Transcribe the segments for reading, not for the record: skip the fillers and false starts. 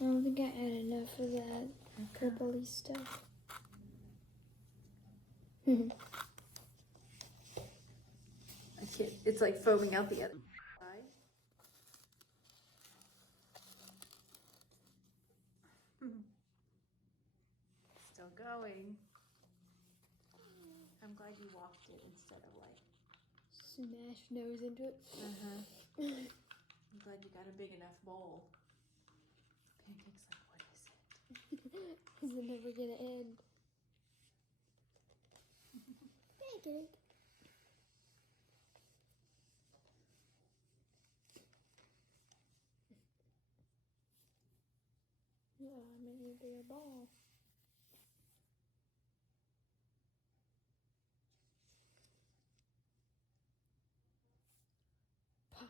I don't think I had enough of that purpley stuff. It's like foaming out the other side. Still going. I'm glad you walked it instead of like smash nose into it. I'm glad you got a big enough bowl. Pancake's like, what is it? Is it never gonna end? Pancake. Oh, I'm gonna need a bigger ball. Pop.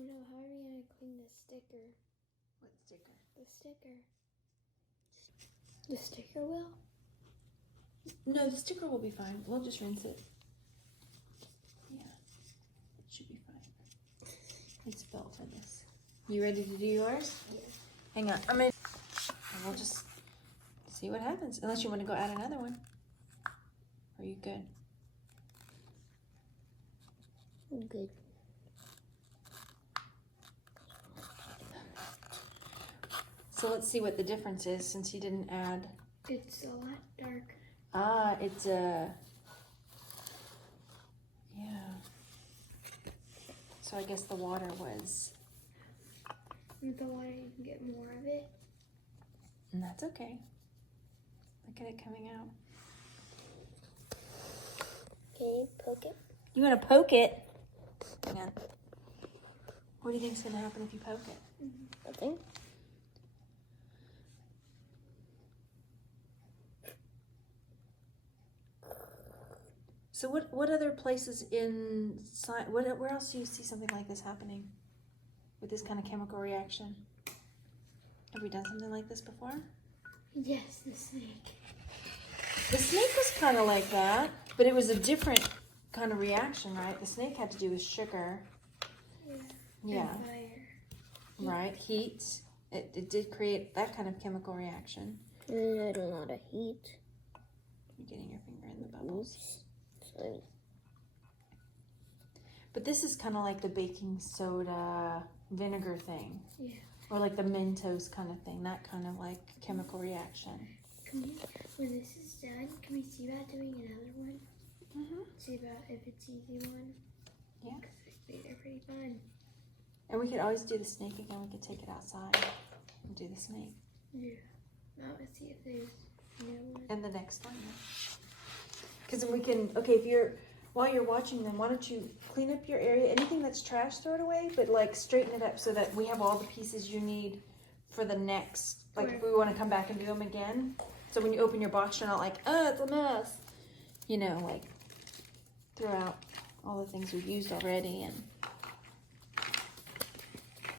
No, how are we gonna clean the sticker? What sticker? The sticker. The sticker will? No, the sticker will be fine. We'll just rinse it. Yeah, it should be fine. It's built for this. You ready to do yours? Yeah. Hang on. I'm gonna. We'll just see what happens. Unless you want to go add another one. Are you good? I'm good. So let's see what the difference is since you didn't add. It's a lot darker. Ah, it's a. Yeah. So I guess the water was. With the water, you can get more of it. And that's okay. Look at it coming out. Can you poke it? You want to poke it? Hang on. What do you think's gonna happen if you poke it? Nothing. So what other places in science, where else do you see something like this happening with this kind of chemical reaction? Have we done something like this before? Yes, the snake. The snake was kind of like that, but it was a different kind of reaction, right? The snake had to do with sugar. Yeah. And fire. Right, heat. It did create that kind of chemical reaction. And I had a lot of heat. You're getting your finger in the bubbles. Oops. Sorry. But this is kind of like the baking soda vinegar thing. Yeah. Or like the Mentos kind of thing. That kind of like chemical reaction. When this is done, can we see about doing another one? Mm-hmm. See about if it's easy one? Yeah. Because they're pretty fun. And we could always do the snake again. We could take it outside and do the snake. Yeah. Now let's see if there's no one. And the next one. Because then we can, while you're watching them, why don't you clean up your area? Anything that's trash, throw it away, but like straighten it up so that we have all the pieces you need for the next, like if we want to come back and do them again. So when you open your box, you're not like, oh, it's a mess. You know, like throw out all the things we've used already and